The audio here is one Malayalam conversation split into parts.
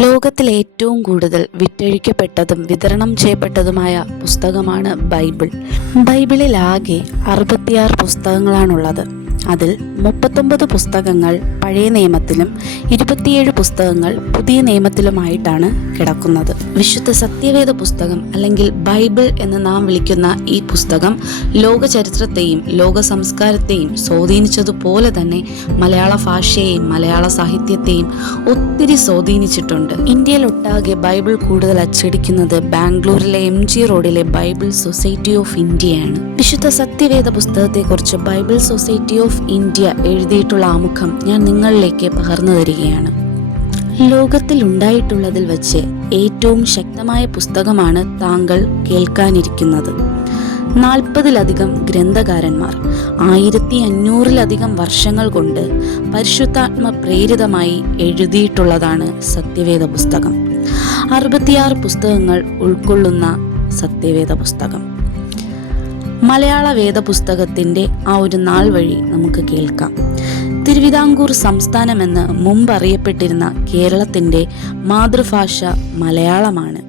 ലോകത്തിൽ ഏറ്റവും കൂടുതൽ വിറ്റഴിക്കപ്പെട്ടതും വിതരണം ചെയ്യപ്പെട്ടതുമായ പുസ്തകമാണ് ബൈബിൾ. ബൈബിളിൽ ആകെ 66 പുസ്തകങ്ങളാണുള്ളത്. അതിൽ 39 പുസ്തകങ്ങൾ പഴയ നിയമത്തിലും 27 പുസ്തകങ്ങൾ പുതിയ നിയമത്തിലുമായിട്ടാണ് കിടക്കുന്നത്. വിശുദ്ധ സത്യവേദ പുസ്തകം അല്ലെങ്കിൽ ബൈബിൾ എന്ന് നാം വിളിക്കുന്ന ഈ പുസ്തകം ലോക ചരിത്രത്തെയും ലോക സംസ്കാരത്തെയും സ്വാധീനിച്ചതുപോലെ തന്നെ മലയാള ഭാഷയെയും മലയാള സാഹിത്യത്തെയും ഒത്തിരി സ്വാധീനിച്ചിട്ടുണ്ട്. ഇന്ത്യയിലൊട്ടാകെ ബൈബിൾ കൂടുതൽ അച്ചടിക്കുന്നത് ബാംഗ്ലൂരിലെ MG റോഡിലെ ബൈബിൾ സൊസൈറ്റി ഓഫ് ഇന്ത്യയാണ്. വിശുദ്ധ സത്യവേദ പുസ്തകത്തെക്കുറിച്ച് ബൈബിൾ സൊസൈറ്റി ഓഫ് ഇന്ത്യ എഴുതിയിട്ടുള്ള ആമുഖം ഞാൻ നിങ്ങളിലേക്ക് പകർന്നു തരികയാണ്. ലോകത്തിൽ ഉണ്ടായിട്ടുള്ളതിൽ വച്ച് ഏറ്റവും ശക്തമായ പുസ്തകമാണ് താങ്കൾ കേൾക്കാനിരിക്കുന്നത്. 40-ലധികം ഗ്രന്ഥകാരന്മാർ 1500-ലധികം വർഷങ്ങൾ കൊണ്ട് പരിശുദ്ധാത്മ പ്രേരിതമായി എഴുതിയിട്ടുള്ളതാണ് സത്യവേദ പുസ്തകം. 66 പുസ്തകങ്ങൾ ഉൾക്കൊള്ളുന്ന സത്യവേദ പുസ്തകം. മലയാള വേദപുസ്തകത്തിൻ്റെ ആ ഒരു നാൾ വഴി നമുക്ക് കേൾക്കാം. തിരുവിതാംകൂർ സംസ്ഥാനമെന്ന് മുമ്പ് അറിയപ്പെട്ടിരുന്ന കേരളത്തിൻ്റെ മാതൃഭാഷ മലയാളമാണ്.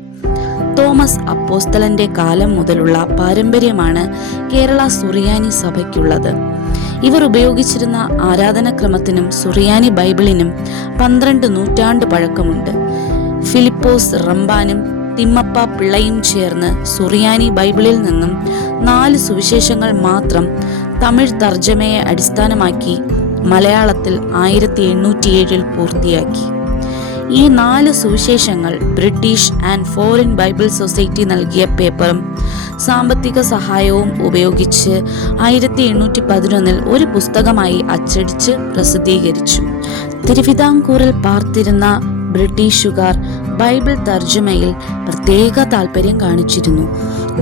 തോമസ് അപ്പോസ്തലന്റെ കാലം മുതലുള്ള പാരമ്പര്യമാണ് കേരള സുറിയാനി സഭയ്ക്കുള്ളത്. ഇവർ ഉപയോഗിച്ചിരുന്ന ആരാധനാക്രമത്തിനും സുറിയാനി ബൈബിളിനും 12 നൂറ്റാണ്ട് പഴക്കമുണ്ട്. ഫിലിപ്പോസ് റമ്പാനും തിമ്മപ്പ പിള്ളയും ചേർന്ന് സുറിയാനി ബൈബിളിൽ നിന്നും 4 സുവിശേഷങ്ങൾ മാത്രം തമിഴ് തർജ്ജമയെ അടിസ്ഥാനമാക്കി മലയാളത്തിൽ 1807 പൂർത്തിയാക്കി. ഈ 4 സുവിശേഷങ്ങൾ British and Foreign Bible Society നൽകിയ പേപ്പറും സാമ്പത്തിക സഹായവും ഉപയോഗിച്ച് 1811 ഒരു പുസ്തകമായി അച്ചടിച്ച് പ്രസിദ്ധീകരിച്ചു. തിരുവിതാംകൂറിൽ പാർത്തിരുന്ന ബ്രിട്ടീഷുകാർ ബൈബിൾ തർജ്ജമയിൽ പ്രത്യേക താൽപര്യം കാണിച്ചിരുന്നു.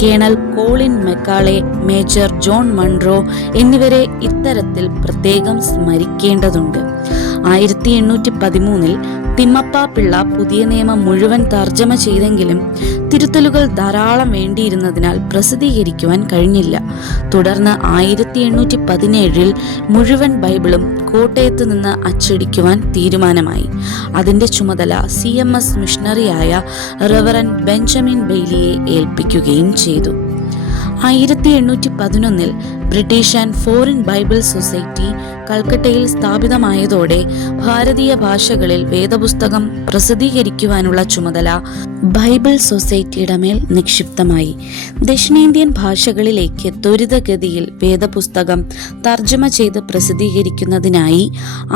Colonel Colin Macaulay, major John Munro എന്നിവരെ ഇത്തരത്തിൽ പ്രത്യേകം സ്മരിക്കേണ്ടതുണ്ട്. 1813 തിമ്മപ്പ പിള്ള പുതിയ നിയമം മുഴുവൻ തർജ്ജമ ചെയ്തെങ്കിലും തിരുത്തലുകൾ ധാരാളം വേണ്ടിയിരുന്നതിനാൽ പ്രസിദ്ധീകരിക്കുവാൻ കഴിഞ്ഞില്ല. തുടർന്ന് 1817 മുഴുവൻ ബൈബിളും കോട്ടയത്ത് നിന്ന് അച്ചടിക്കുവാൻ തീരുമാനമായി. അതിൻ്റെ ചുമതല CMS മിഷണറിയായ റെവറൻ ബെഞ്ചമിൻ ബെയ്ലിയെ ഏൽപ്പിക്കുകയും ചെയ്തു. 1811 British and Foreign Bible Society കൽക്കട്ടയിൽ സ്ഥാപിതമായതോടെ ഭാരതീയ ഭാഷകളിൽ വേദപുസ്തകം പ്രസിദ്ധീകരിക്കുവാനുള്ള ചുമതല ബൈബിൾ സൊസൈറ്റിയുടെ മേൽ നിക്ഷിപ്തമായി. ദക്ഷിണേന്ത്യൻ ഭാഷകളിലേക്ക് ത്വരിതഗതിയിൽ വേദപുസ്തകം തർജ്ജമ ചെയ്ത് പ്രസിദ്ധീകരിക്കുന്നതിനായി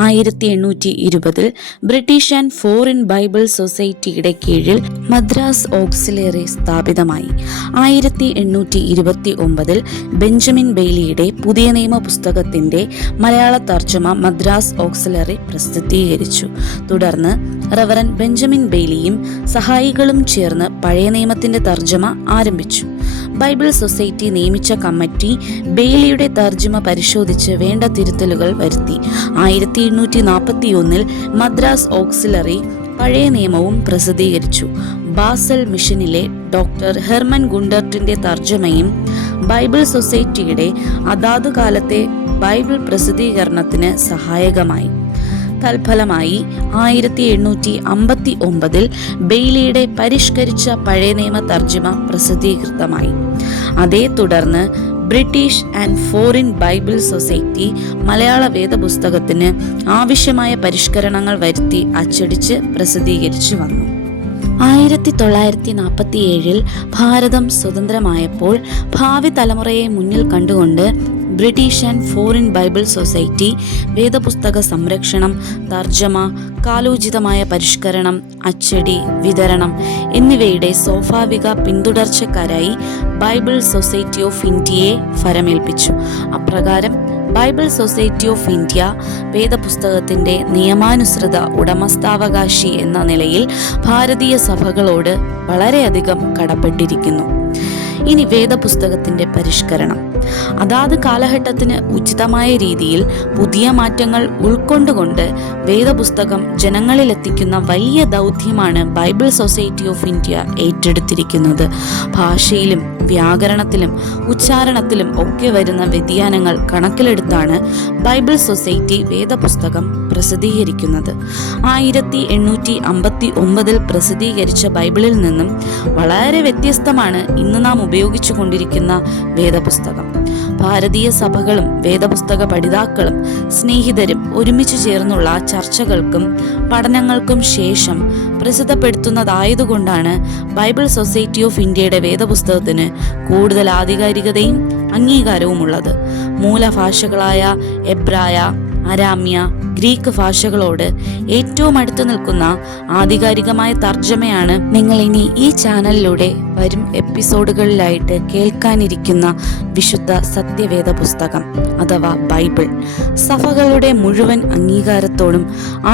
1820 ബ്രിട്ടീഷ് ആൻഡ് ഫോറിൻ ബൈബിൾ സൊസൈറ്റിയുടെ കീഴിൽ മദ്രാസ് ഓക്സിലറി സ്ഥാപിതമായി. 1829 ബെഞ്ചമിൻ ബെയ്ലിയുടെ പുതിയ നിയമ പുസ്തകത്തിന്റെ മലയാള തർജ്ജമ മദ്രാസ് ഓക്സിലറി പ്രസിദ്ധീകരിച്ചു. തുടർന്ന് റവറൻ ബെഞ്ചമിൻ ബെയ്ലിയും സഹായികളും ചേർന്ന് പഴയ നിയമത്തിന്റെ തർജ്ജമ ആരംഭിച്ചു. ബൈബിൾ സൊസൈറ്റി നിയമിച്ച കമ്മിറ്റി ബെയ്ലിയുടെ തർജ്ജമ പരിശോധിച്ച് വേണ്ട തിരുത്തലുകൾ വരുത്തി. 1841 മദ്രാസ് ഓക്സിലറി പഴയ നിയമവും പ്രസിദ്ധീകരിച്ചു. ബാസൽ മിഷനിലെ ഡോക്ടർ ഹെർമൻ ഗുണ്ടർട്ടിന്റെ തർജ്ജമയും ബൈബിൾ സൊസൈറ്റിയുടെ അതാതു കാലത്തെ ബൈബിൾ പ്രസിദ്ധീകരണത്തിന് സഹായകമായി. തൽഫലമായി 1859 ബെയ്ലിയുടെ പരിഷ്കരിച്ച പഴയ നിയമ തർജ്ജമ പ്രസിദ്ധീകൃതമായി. അതേ തുടർന്ന് British and Foreign Bible society മലയാള വേദപുസ്തകത്തിന് ആവശ്യമായ പരിഷ്കരണങ്ങൾ വരുത്തി അച്ചടിച്ച് പ്രസിദ്ധീകരിച്ചു വന്നു. 1947 ഭാരതം സ്വതന്ത്രമായപ്പോൾ ഭാവി തലമുറയെ മുന്നിൽ കണ്ടുകൊണ്ട് British and Foreign Bible society വേദപുസ്തക സംരക്ഷണം, തർജ്ജമ, കാലോചിതമായ പരിഷ്കരണം, അച്ചടി, വിതരണം എന്നിവയുടെ സ്വാഭാവിക പിന്തുടർച്ചക്കാരായി ബൈബിൾ സൊസൈറ്റി ഓഫ് ഇന്ത്യയെ ഫലമേൽപ്പിച്ചു. അപ്രകാരം ബൈബിൾ സൊസൈറ്റി ഓഫ് ഇന്ത്യ വേദപുസ്തകത്തിന്റെ നിയമാനുസൃത ഉടമസ്ഥാവകാശി എന്ന നിലയിൽ ഭാരതീയ സഭകളോട് വളരെയധികം കടപ്പെട്ടിരിക്കുന്നു. ഇനി വേദപുസ്തകത്തിന്റെ പരിഷ്കരണം. അതാത് കാലഘട്ടത്തിന് ഉചിതമായ രീതിയിൽ പുതിയ മാറ്റങ്ങൾ ഉൾക്കൊണ്ടുകൊണ്ട് വേദപുസ്തകം ജനങ്ങളിലെത്തിക്കുന്ന വലിയ ദൗത്യമാണ് ബൈബിൾ സൊസൈറ്റി ഓഫ് ഇന്ത്യ ഏറ്റെടുത്തിരിക്കുന്നത്. ഭാഷയിലും വ്യാകരണത്തിലും ഉച്ചാരണത്തിലും ഒക്കെ വരുന്ന വ്യതിയാനങ്ങൾ കണക്കിലെടുത്താണ് ബൈബിൾ സൊസൈറ്റി വേദപുസ്തകം പ്രസിദ്ധീകരിക്കുന്നത്. 1859 പ്രസിദ്ധീകരിച്ച ബൈബിളിൽ നിന്നും വളരെ വ്യത്യസ്തമാണ് ഇന്ന് നാം ഉപയോഗിച്ചു കൊണ്ടിരിക്കുന്ന വേദപുസ്തകം. ഭാരതീയ സഭകളും വേദപുസ്തക പഠിതാക്കളും സ്നേഹിതരും ഒരുമിച്ച് ചേർന്നുള്ള ചർച്ചകൾക്കും പഠനങ്ങൾക്കും ശേഷം പ്രസിദ്ധപ്പെടുത്തുന്നതായതുകൊണ്ടാണ് ബൈബിൾ സൊസൈറ്റി ഓഫ് ഇന്ത്യയുടെ വേദപുസ്തകത്തിന് കൂടുതൽ ആധികാരികതയും അംഗീകാരവുമുള്ളത്. മൂലഭാഷകളായ എബ്രായ, അരാമ്യ, ഗ്രീക്ക് ഭാഷകളോട് ഏറ്റവും അടുത്ത് നിൽക്കുന്ന ആധികാരികമായ തർജ്ജമയാണ് നിങ്ങൾ ഇനി ഈ ചാനലിലൂടെ വരും എപ്പിസോഡുകളിലായിട്ട് കേൾക്കാനിരിക്കുന്ന വിശുദ്ധ സത്യവേദ പുസ്തകം അഥവാ ബൈബിൾ. സഭകളുടെ മുഴുവൻ അംഗീകാരത്തോടും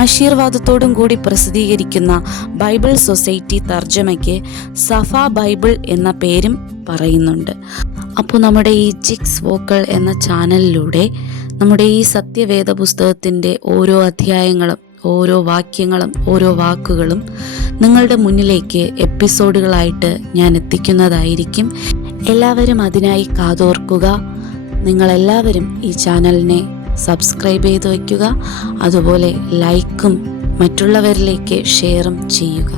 ആശീർവാദത്തോടും കൂടി പ്രസിദ്ധീകരിക്കുന്ന ബൈബിൾ സൊസൈറ്റി തർജ്ജമയ്ക്ക് സഫ ബൈബിൾ എന്ന പേരും പറയുന്നുണ്ട്. അപ്പോൾ നമ്മുടെ ഈ ജിക്സ് വോക്കൽ എന്ന ചാനലിലൂടെ നമ്മുടെ ഈ സത്യവേദ പുസ്തകത്തിൻ്റെ ഓരോ അധ്യായങ്ങളും ഓരോ വാക്യങ്ങളും ഓരോ വാക്കുകളും നിങ്ങളുടെ മുന്നിലേക്ക് എപ്പിസോഡുകളായിട്ട് ഞാൻ എത്തിക്കുന്നതായിരിക്കും. എല്ലാവരും അതിനായി കാതോർക്കുക. നിങ്ങളെല്ലാവരും ഈ ചാനലിനെ സബ്സ്ക്രൈബ് ചെയ്ത് വയ്ക്കുക. അതുപോലെ ലൈക്കും മറ്റുള്ളവരിലേക്ക് ഷെയറും ചെയ്യുക.